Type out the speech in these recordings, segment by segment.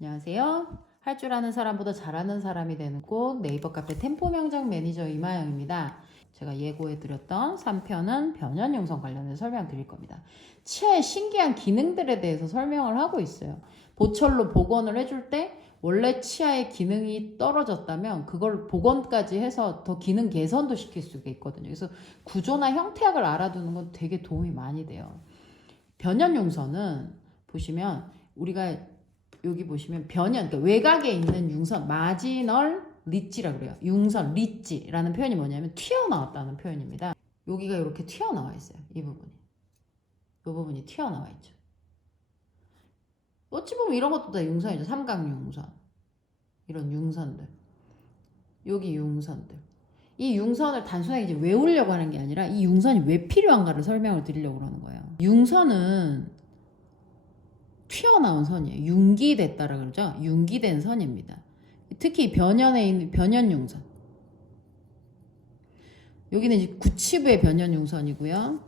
안녕하세요. 할 줄 아는 사람보다 잘하는 사람이 되는 곳 네이버 카페 템포 명장 매니저 이마영입니다. 제가 예고해드렸던 3편은 변연용선 관련해서 설명드릴 겁니다. 치아의 신기한 기능들에 대해서 설명을 하고 있어요. 보철로 복원을 해줄 때 원래 치아의 기능이 떨어졌다면 그걸 복원까지 해서 더 기능 개선도 시킬 수가 있거든요. 그래서 구조나 형태학을 알아두는 건 되게 도움이 많이 돼요. 변연용선은 보시면 우리가 여기 보시면 변연, 그러니까 외곽에 있는 융선, 마지널 리지라 그래요. 융선, 리지라는 표현이 뭐냐면 튀어나왔다는 표현입니다. 여기가 이렇게 튀어나와 있어요. 이 부분이. 이 부분이 튀어나와 있죠. 어찌 보면 이런 것도 다 융선이죠. 삼각융선. 이런 융선들. 여기 융선들. 이 융선을 단순하게 이제 외우려고 하는 게 아니라 이 융선이 왜 필요한가를 설명을 드리려고 그러는 거예요. 융선은 튀어나온 선이에요. 융기됐다라 그러죠. 융기된 선입니다. 특히 변연에 있는 변연융선. 여기는 이제 구치부의 변연융선이고요.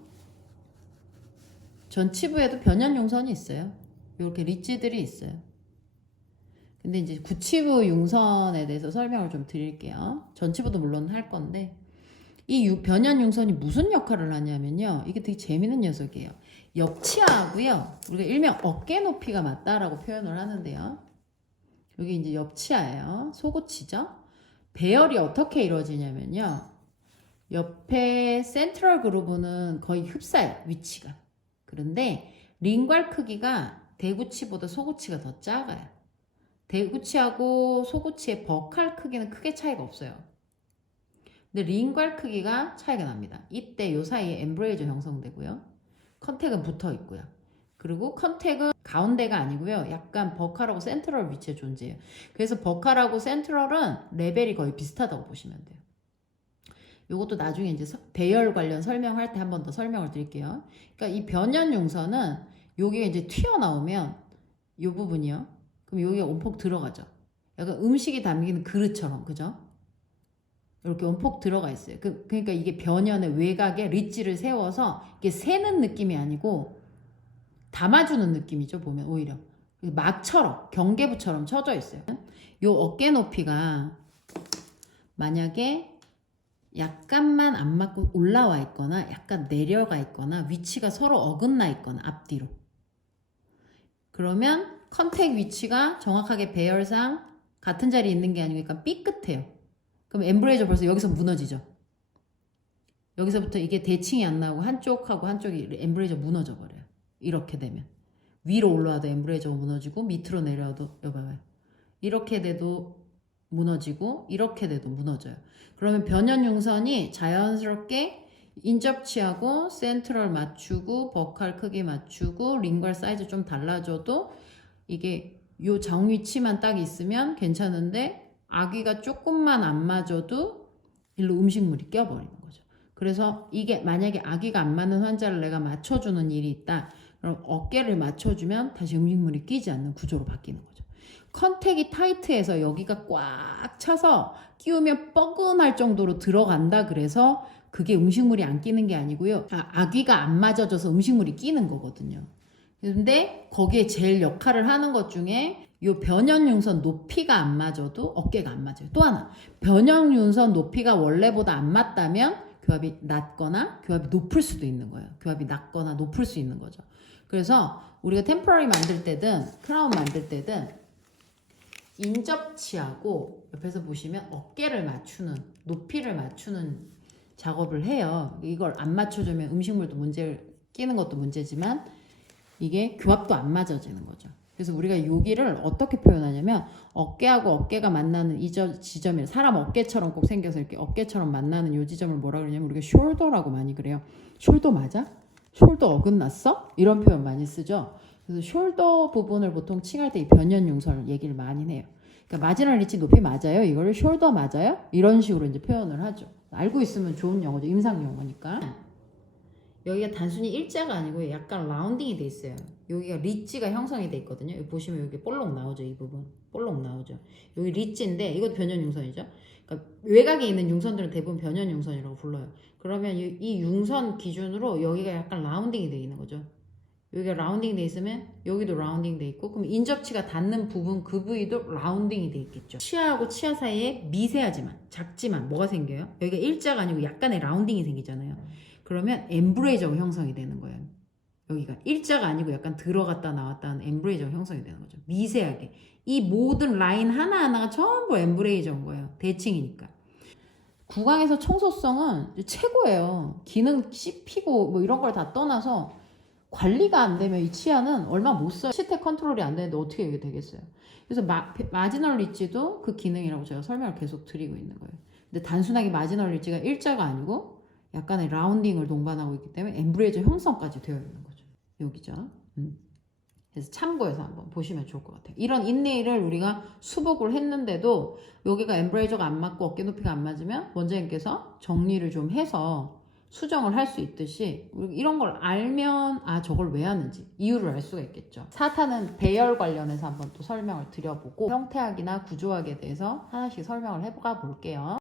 전치부에도 변연융선이 있어요. 이렇게 리지들이 있어요. 근데 이제 구치부 융선에 대해서 설명을 좀 드릴게요. 전치부도 물론 할 건데 이 변연융선이 무슨 역할을 하냐면요. 이게 되게 재밌는 녀석이에요. 옆치아하고요. 우리가 일명 어깨 높이가 맞다라고 표현을 하는데요. 여기 이제 옆치아예요. 속옷이죠. 배열이 어떻게 이루어지냐면요. 옆에 센트럴 그루브는 거의 흡사해요. 위치가. 그런데 링괄 크기가 대구치보다 소구치가 더 작아요. 대구치하고 소구치의 버칼 크기는 크게 차이가 없어요. 근데 링괄 크기가 차이가 납니다. 이때 요 사이에 엠브레이저 형성되고요. 컨택은 붙어 있고요. 그리고 컨택은 가운데가 아니고요. 약간 버칼하고 센트럴 위치에 존재해요. 그래서 버칼하고 센트럴은 레벨이 거의 비슷하다고 보시면 돼요. 이것도 나중에 이제 배열 관련 설명할 때 한 번 더 설명을 드릴게요. 그러니까 이 변연용선은 여기가 이제 튀어나오면 이 부분이요. 그럼 여기가 온폭 들어가죠. 약간 음식이 담기는 그릇처럼, 그죠? 이렇게 온폭 들어가 있어요. 그러니까 이게 변연의 외곽에 리지를 세워서 이게 세는 느낌이 아니고 담아주는 느낌이죠. 보면 오히려 막처럼 경계부처럼 쳐져 있어요. 요 어깨 높이가 만약에 약간만 안 맞고 올라와 있거나 약간 내려가 있거나 위치가 서로 어긋나 있거나 앞뒤로 그러면 컨택 위치가 정확하게 배열상 같은 자리에 있는 게 아니고 약간 삐끗해요. 그럼 엠브레이저 벌써 여기서 무너지죠. 여기서부터 이게 대칭이 안 나오고 한쪽하고 한쪽이 엠브레이저 무너져 버려요. 이렇게 되면 위로 올라와도 엠브레이저가 무너지고 밑으로 내려와도 여봐요. 이렇게 돼도 무너지고 이렇게 돼도 무너져요. 그러면 변연융선이 자연스럽게 인접치하고 센트럴 맞추고 버칼 크기 맞추고 링괄 사이즈 좀 달라져도 이게 요 정위치만 딱 있으면 괜찮은데 아기가 조금만 안 맞아도 일로 음식물이 껴버리는 거죠. 그래서 이게 만약에 아기가 안 맞는 환자를 내가 맞춰주는 일이 있다. 그럼 어깨를 맞춰주면 다시 음식물이 끼지 않는 구조로 바뀌는 거죠. 컨택이 타이트해서 여기가 꽉 차서 끼우면 뻐근할 정도로 들어간다 그래서 그게 음식물이 안 끼는 게 아니고요. 아기가 안 맞아져서 음식물이 끼는 거거든요. 근데 거기에 제일 역할을 하는 것 중에 이 변연융선 높이가 안 맞아도 어깨가 안 맞아요. 또 하나 변연융선 높이가 원래보다 안 맞다면 교합이 낮거나 교합이 높을 수도 있는 거예요. 교합이 낮거나 높을 수 있는 거죠. 그래서 우리가 템포러리 만들 때든 크라운 만들 때든 인접치하고 옆에서 보시면 어깨를 맞추는 높이를 맞추는 작업을 해요. 이걸 안 맞춰주면 음식물도 문제 끼는 것도 문제지만 이게 교합도 안 맞아지는 거죠. 그래서 우리가 여기를 어떻게 표현하냐면 어깨하고 어깨가 만나는 이 지점이 사람 어깨처럼 꼭 생겨서 이렇게 어깨처럼 만나는 이 지점을 뭐라 그러냐면 우리가 숄더라고 많이 그래요. 숄더 맞아? 숄더 어긋났어? 이런 표현 많이 쓰죠. 그래서 숄더 부분을 보통 칭할 때 이 변연융선을 얘기를 많이 해요. 그러니까 마지널 리치 높이 맞아요? 이거를 숄더 맞아요? 이런 식으로 이제 표현을 하죠. 알고 있으면 좋은 영어죠. 임상 용어니까. 여기가 단순히 일자가 아니고 약간 라운딩이 돼 있어요. 여기가 리지가 형성이 돼 있거든요. 여기 보시면 여기 볼록 나오죠. 이 부분 볼록 나오죠. 여기 리지인데 이것도 변연융선이죠. 그러니까 외곽에 있는 융선들은 대부분 변연융선이라고 불러요. 그러면 이 융선 기준으로 여기가 약간 라운딩이 돼 있는 거죠. 여기가 라운딩 돼 있으면 여기도 라운딩 돼 있고, 그럼 인접치가 닿는 부분 그 부위도 라운딩이 돼 있겠죠. 치아하고 치아 사이에 미세하지만 작지만 뭐가 생겨요? 여기가 일자가 아니고 약간의 라운딩이 생기잖아요. 그러면 엠브레이저가 형성이 되는 거예요. 여기가 일자가 아니고 약간 들어갔다 나왔다 하는 엠브레이저가 형성이 되는 거죠. 미세하게. 이 모든 라인 하나하나가 전부 엠브레이저인 거예요. 대칭이니까. 구강에서 청소성은 최고예요. 기능 씹히고 뭐 이런 걸 다 떠나서 관리가 안 되면 이 치아는 얼마 못 써요. 시태 컨트롤이 안 되는데 어떻게 이게 되겠어요. 그래서 마지널 리지도 그 기능이라고 제가 설명을 계속 드리고 있는 거예요. 근데 단순하게 마지널 리지가 일자가 아니고 약간의 라운딩을 동반하고 있기 때문에 엠브레이저 형성까지 되어 있는 거죠. 여기죠. 그래서 참고해서 한번 보시면 좋을 것 같아요. 이런 인네일을 우리가 수복을 했는데도 여기가 엠브레이저가 안 맞고 어깨 높이가 안 맞으면 원장님께서 정리를 좀 해서 수정을 할 수 있듯이 이런 걸 알면 저걸 왜 하는지 이유를 알 수가 있겠죠. 4탄은 배열 관련해서 한번 또 설명을 드려보고 형태학이나 구조학에 대해서 하나씩 설명을 해가 볼게요.